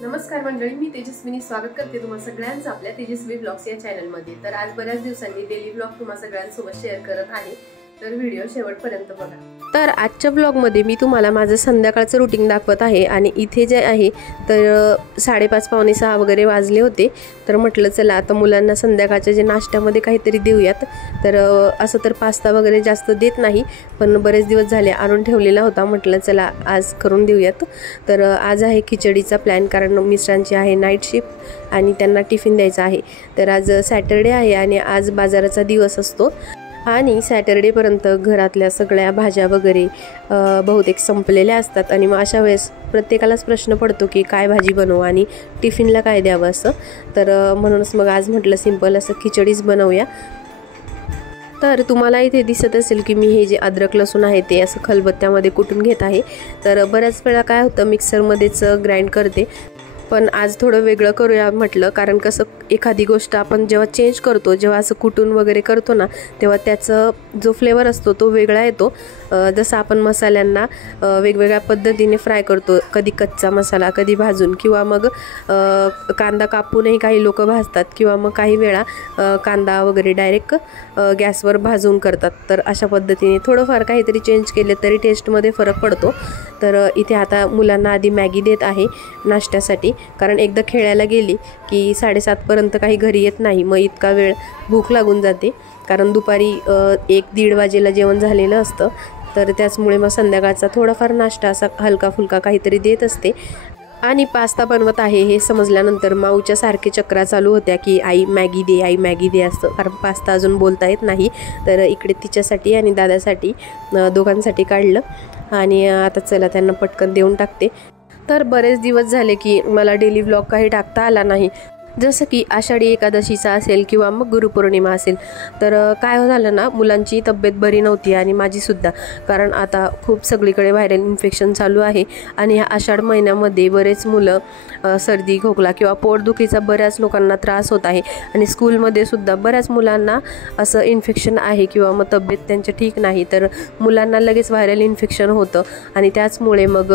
नमस्कार मंडळी, मी तेजस्विनी स्वागत करते तुम्हा सगळ्यांचं आपल्या तेजस्वी ब्लॉग्स या चॅनलमध्ये। तर आज बऱ्याच दिवसांनी डेली ब्लॉग तुम्हा सगळ्यांसोबत शेअर करत आहे, तर व्हिडिओ शेवटपर्यंत बघा। तर आजच्या ब्लॉगमध्ये मी तुम्हाला माझं संध्याकाळचं रुटीन दाखवत आहे आणि इथे जे आहे तर 5:30 पावणे 6 वगैरे वाजले होते। तर म्हटलं चला आता मुलांना संध्याकाळच्या जे नाश्त्यामध्ये काहीतरी देऊयात। तर असं तर पास्ता वगैरे जास्त देत नाही, पण बरेच दिवस झाले आणून ठेवलेला होता, म्हटलं चला आज करून देऊयात। तर आज आहे खिचडीचा प्लॅन, कारण मिस्टरांची आहे नाईट शिफ्ट आणि त्यांना टिफिन द्यायचा आहे। तर आज सॅटर्डे आहे आणि आज बाजाराचा दिवस असतो आणि सॅटर्डेपर्यंत घरातल्या सगळ्या भाज्या वगैरे बहुतेक संपलेल्या असतात आणि मग अशा वेळेस प्रत्येकालाच प्रश्न पडतो की काय भाजी बनवू आणि टिफिनला काय द्यावं असं। तर म्हणूनच मग आज म्हटलं सिंपल असं खिचडीच बनवूया। तर तुम्हाला इथे दिसत असेल की मी हे जे अद्रक लसूण आहे ते असं खलबत्त्यामध्ये कुटून घेत आहे। तर बऱ्याच वेळा काय होतं मिक्सरमध्येच ग्राइंड करते, पण आज थोडं वेगळं करूया म्हटलं, कारण कसं एखादी गोष्ट आपण जेव्हा चेंज करतो, जेव्हा असं कुटून वगैरे करतो ना, तेव्हा त्याचा जो फ्लेवर असतो तो वेगळा येतो। जसं आपण मसाल्यांना वेगवेगळ्या पद्धतीने फ्राय करतो, कधी कच्चा मसाला, कधी भाजून, किंवा मग कांदा कापूनही काही लोक भाजतात, किंवा मग काही वेळा कांदा वगैरे डायरेक्ट गॅसवर भाजून करतात। तर अशा पद्धतीने थोडंफार काहीतरी चेंज केले तरी टेस्टमध्ये फरक पडतो। तर इथे आता मुलांना आधी मॅगी देत आहे नाश्त्यासाठी, कारण एकदा खेळायला गेली की 7:30 पर्यंत काही घरी येत नाही, मग इतका वेळ भूक लागून जाते, कारण दुपारी 1-1:30 वाजेला जेवण झालेलं असतं। तर त्याचमुळे मग संध्याकाळचा थोडाफार नाश्ता असा हलका फुलका काहीतरी देत असते। आणि पास्ता बनवत आहे हे समजल्यानंतर माऊच्या सारखे चक्रा चालू होत्या की आई मॅगी दे, आई मॅगी दे असं, कारण पास्ता अजून बोलता येत नाही। तर इकडे तिच्यासाठी आणि दादासाठी दोघांसाठी काढलं आणि आता चला त्यांना पटकन देऊन टाकते। तर बरेच दिवस झाले की मला डेली व्लॉग काही टाकता आला नाही, जसं की आषाढी एकादशीचा असेल किंवा मग गुरुपौर्णिमा असेल। तर काय झालं ना, मुलांची तब्येत बरी नव्हती आणि माझीसुद्धा, कारण आता खूप सगळीकडे व्हायरल इन्फेक्शन चालू आहे आणि ह्या आषाढ महिन्यामध्ये बरेच मुलं सर्दी खोकला किंवा पोटदुखीचा बऱ्याच लोकांना त्रास होत आहे आणि स्कूलमध्ये सुद्धा बऱ्याच मुलांना असं इन्फेक्शन आहे किंवा मग तब्येत त्यांची ठीक नाही। तर मुलांना लगेच व्हायरल इन्फेक्शन होतं आणि त्याचमुळे मग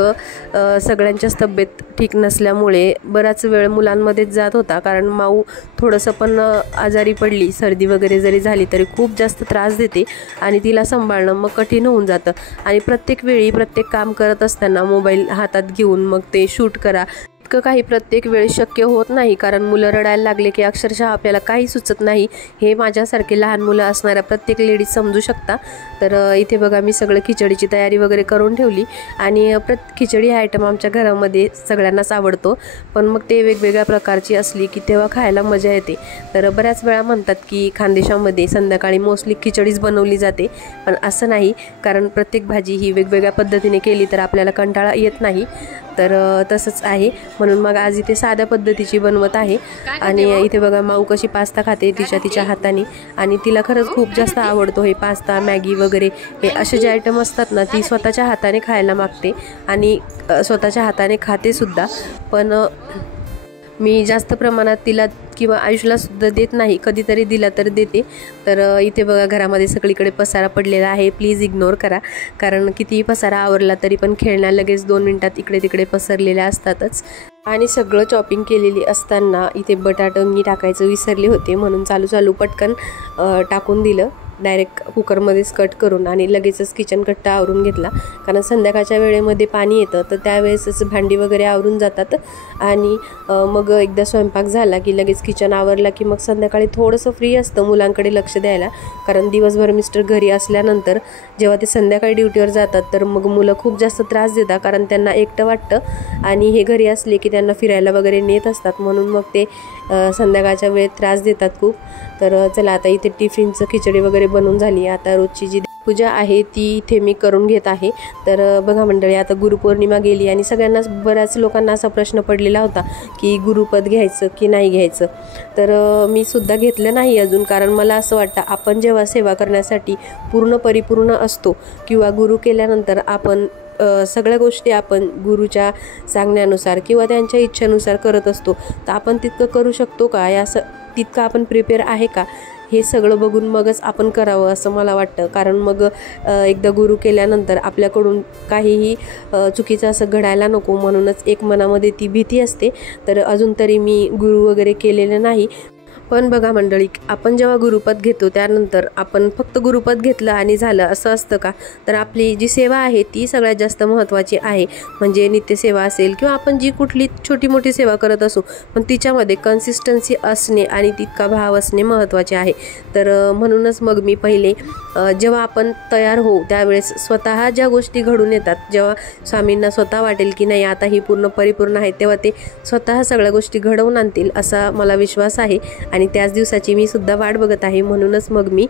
सगळ्यांच्याच तब्येत ठीक नसल्यामुळे बराच वेळ मुलांमध्येच जात होता, कारण माऊ थोडंसं पण आजारी पडली, सर्दी वगैरे जरी झाली तरी खूप जास्त त्रास देते आणि तिला सांभाळणं मग कठीण होऊन जातं। आणि प्रत्येक वेळी प्रत्येक काम करत असताना मोबाईल हातात घेऊन मग ते शूट करा, इतकं काही प्रत्येक वेळी शक्य होत नाही, कारण मुलं रडायला लागले की अक्षरशः आपल्याला काही सुचत नाही। हे माझ्यासारखे लहान मुलं असणाऱ्या प्रत्येक लेडीज समजू शकता। तर इथे बघा मी सगळं खिचडीची तयारी वगैरे करून ठेवली आणि खिचडी हा आयटम आमच्या घरामध्ये सगळ्यांनाच आवडतो, पण मग ते वेगवेगळ्या प्रकारची असली की तेव्हा खायला मजा येते। तर बऱ्याच वेळा म्हणतात की खानदेशामध्ये संध्याकाळी मोस्टली खिचडीच बनवली जाते, पण असं नाही, कारण प्रत्येक भाजी ही वेगवेगळ्या पद्धतीने केली तर आपल्याला कंटाळा येत नाही। तर तसंच आहे, म्हणून मग आज इथे साध्या पद्धतीची बनवत आहे। आणि इथे बघा माऊ कशी पास्ता खाते तिच्या हाताने, आणि तिला खरंच खूप जास्त आवडतो हे पास्ता, मॅगी वगैरे हे असे जे आयटम असतात ना, ती स्वतःच्या हाताने खायला मागते आणि स्वतःच्या हाताने खाते सुद्धा। पण मी जास्त प्रमाणात तिला किंवा आयुषला सुद्धा देत नाही, कधीतरी दिला तर देते। तर इथे बघा घरामध्ये सगळीकडे पसारा पडलेला आहे, प्लीज इग्नोर करा, कारण कितीही पसारा आवरला तरी पण खेळण्या लगेच 2 मिनिटात इकडे तिकडे पसरलेल्या असतातच। आणि सगळं चॉपिंग केलेली असताना इथे बटाटे मी टाकायचं विसरले होते, म्हणून चालू पटकन टाकून दिलं डायरेक्ट कुकरमध्येच कट करून आणि लगेचच किचन कट्टा आवरून घेतला, कारण संध्याकाळच्या वेळेमध्ये पाणी येतं तर त्यावेळेसच भांडी वगैरे आवरून जातात आणि मग एकदा स्वयंपाक झाला की लगेच किचन आवरला की मग संध्याकाळी थोडंसं फ्री असतं मुलांकडे लक्ष द्यायला, कारण दिवसभर मिस्टर घरी असल्यानंतर जेव्हा ते संध्याकाळी ड्युटीवर जातात तर मग मुलं खूप जास्त त्रास देतात, कारण त्यांना एकटं वाटतं आणि हे घरी असले की त्यांना फिरायला वगैरे नेत असतात, म्हणून मग ते संध्याकाळच्या वेळेत त्रास देतात खूप। तर चला आता इथे टिफिनचं खिचडी वगैरे बनवून झाली, आता रोजची जी पूजा आहे ती इथे मी करून घेत आहे। तर बघा मंडळी, आता गुरुपौर्णिमा गेली आणि सगळ्यांनाच बऱ्याच लोकांना असा प्रश्न पडलेला होता की गुरुपद घ्यायचं की नाही घ्यायचं। तर मी सुद्धा घेतलं नाही अजून, कारण मला असं वाटतं आपण जेव्हा सेवा करण्यासाठी परिपूर्ण असतो किंवा गुरु केल्यानंतर आपण सगळ्या गोष्टी आपण गुरुच्या सांगण्यानुसार किंवा त्यांच्या इच्छेनुसार करत असतो, तर आपण तितकं करू शकतो का, या तितकं आपण प्रिपेअर आहे का, हे सगळं बघून मगच आपण करावं असं मला वाटतं. कारण मग एकदा गुरु केल्यानंतर आपल्याकडून काहीही चुकीचं असं घडायला नको, म्हणूनच एक मनामध्ये ती भीती असते. तर अजून तरी मी गुरु वगैरे केलेलं नाही. पण बघा मंडळी, आपण जेव्हा गुरुपद घेतो त्यानंतर आपण फक्त गुरुपद घेतलं आणि झालं असं असतं का? तर आपली जी सेवा आहे ती सगळ्यात जास्त महत्त्वाची आहे. म्हणजे नित्यसेवा असेल किंवा आपण जी कुठली छोटी मोठी सेवा करत असू, पण तिच्यामध्ये कन्सिस्टन्सी असणे आणि तितका भाव असणे महत्त्वाचे आहे. तर म्हणूनच मग मी पहिले जेव्हा आपण तयार होऊ त्यावेळेस स्वतः ज्या गोष्टी घडून येतात, जेव्हा स्वामींना स्वतः वाटेल की नाही आता ही पूर्ण परिपूर्ण आहे, तेव्हा ते स्वतः सगळ्या गोष्टी घडवून आणतील असा मला विश्वास आहे. आणि त्याच दिवसाची मी सुद्धा वाट बघत आहे. म्हणूनच मग मी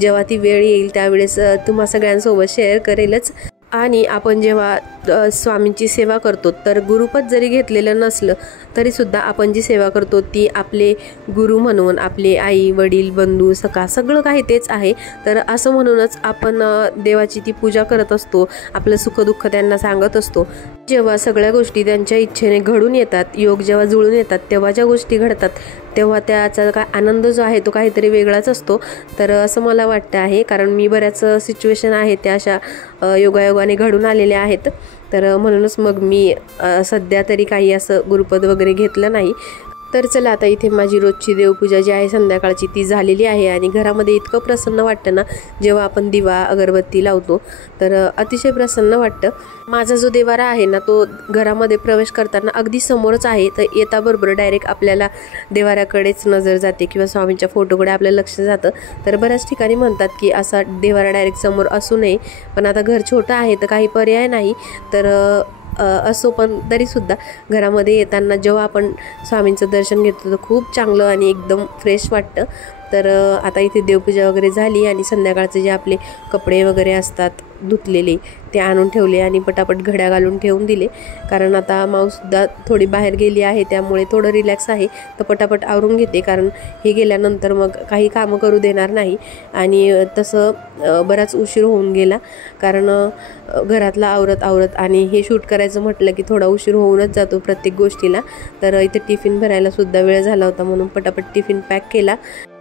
जेव्हा ती वेळ येईल त्यावेळेस तुम्हा सगळ्यांसोबत शेअर करेलच. आणि आपण जेव्हा स्वामींची सेवा करतो तर गुरुपद जरी घेतलेलं नसलं तरीसुद्धा आपण जी सेवा करतो ती आपले गुरु म्हणून, आपले आई वडील बंधू सखा सगळं काही तेच आहे. तर असं म्हणूनच आपण देवाची ती पूजा करत असतो, आपलं सुखदुःख त्यांना सांगत असतो. जेव्हा सगळ्या गोष्टी त्यांच्या इच्छेने घडून येतात, योग जेव्हा जुळून येतात, तेव्हा ज्या गोष्टी घडतात तेव्हा त्याचा काय आनंद जो आहे तो काहीतरी वेगळाच असतो. तर असं मला वाटतं आहे. कारण मी बऱ्याच सिच्युएशन आहेत त्या अशा योगायोगाने घडून आलेल्या आहेत. तर म्हणूनच मग मी सध्या तरी काही असं गुरुपद वगैरे घेतलं नाही. तर चला, आता इथे माझी रोजची देवपूजा जी आहे संध्याकाळची ती झालेली आहे. आणि घरामध्ये इतकं प्रसन्न वाटतं ना जेव्हा आपण दिवा अगरबत्ती लावतो, तर अतिशय प्रसन्न वाटतं. माझा जो देवारा आहे ना तो घरामध्ये प्रवेश करताना अगदी समोरच आहे. तर येताबरोबर डायरेक्ट आपल्याला देवाऱ्याकडेच नजर जाते किंवा स्वामींच्या फोटोकडे आपलं लक्ष जातं. तर बऱ्याच ठिकाणी म्हणतात की असा देवारा डायरेक्ट समोर असू नये, पण आता घर छोटं आहे तर काही पर्याय नाही. तर असो, पण तरीसुद्धा घरामध्ये येताना जेव्हा आपण स्वामींचं दर्शन घेतो तर खूप चांगलं आणि एकदम फ्रेश वाटतं. तर आता इथे देवपूजा वगैरे झाली आणि संध्याकाळचे जे आपले कपडे वगैरे असतात धुतलेले ते आणून ठेवले आणि पटापट घड्या घालून ठेवून दिले. कारण आता माऊसुद्धा थोडी बाहेर गेली आहे त्यामुळे थोडं रिलॅक्स आहे. तर पटापट आवरून घेते, कारण हे गेल्यानंतर मग काही कामं करू देणार नाही. आणि तसं बराच उशीर होऊन गेला, कारण घरातला आवरत आणि हे शूट करायचं म्हटलं की थोडा उशीर होऊनच जातो प्रत्येक गोष्टीला. तर इथे टिफिन भरायला सुद्धा वेळ झाला होता, म्हणून पटापट टिफिन पॅक केला.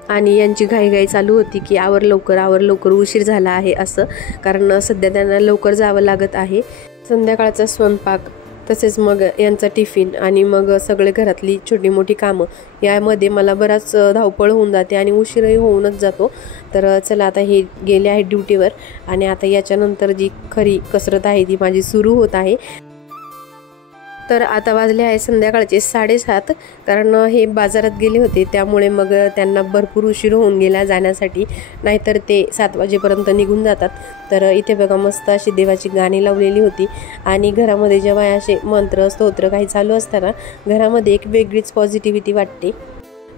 आणि यांची घाईघाई चालू होती की आवर लवकर उशीर झाला आहे असं, कारण सध्या त्यांना लवकर जावं लागत आहे. संध्याकाळचा स्वयंपाक, तसेच मग यांचा टिफिन आणि मग सगळे घरातली छोटी मोठी कामं, यामध्ये मला बराच धावपळ होऊन जाते आणि उशीरही होऊनच जातो. तर चला, आता हे गेले आहे ड्युटीवर आणि आता याच्यानंतर जी खरी कसरत आहे ती माझी सुरू होत आहे. तर आता वाजले आहे संध्याकाळचे 7:30, कारण हे बाजारात गेले होते त्यामुळे मग त्यांना भरपूर उशीर होऊन गेला जाण्यासाठी, नाहीतर ते 7 वाजेपर्यंत निघून जातात. तर इथे बघा मस्त अशी देवाची गाणी लावलेली होती आणि घरामध्ये जेव्हा असे मंत्र स्तोत्र काही चालू असताना घरामध्ये एक वेगळीच पॉझिटिव्हिटी वाटते.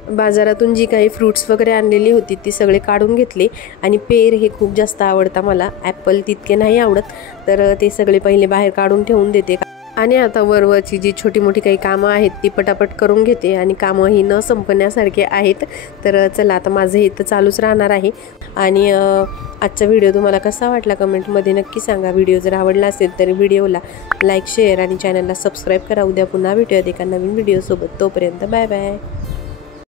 बाजारातून जी काही फ्रूट्स वगैरे आणलेली होती ती सगळे काढून घेतले आणि पेर हे खूप जास्त आवडतं मला, ॲपल तितके नाही आवडत. तर ते सगळे पहिले बाहेर काढून ठेवून देते आणि आता वरवरची जी छोटी मोठी काही कामं आहेत ती पटापट करून घेते आणि कामं ही न संपण्यासारखे आहेत. तर चला, आता माझं हे तर चालूच राहणार आहे. आणि आजचा व्हिडिओ तुम्हाला कसा वाटला कमेंटमध्ये नक्की सांगा. व्हिडिओ जर आवडला असेल तर व्हिडिओला लाईक शेअर आणि चॅनलला सबस्क्राईब करा. उद्या पुन्हा भेटूयात एका नवीन व्हिडिओसोबत. तोपर्यंत बाय बाय.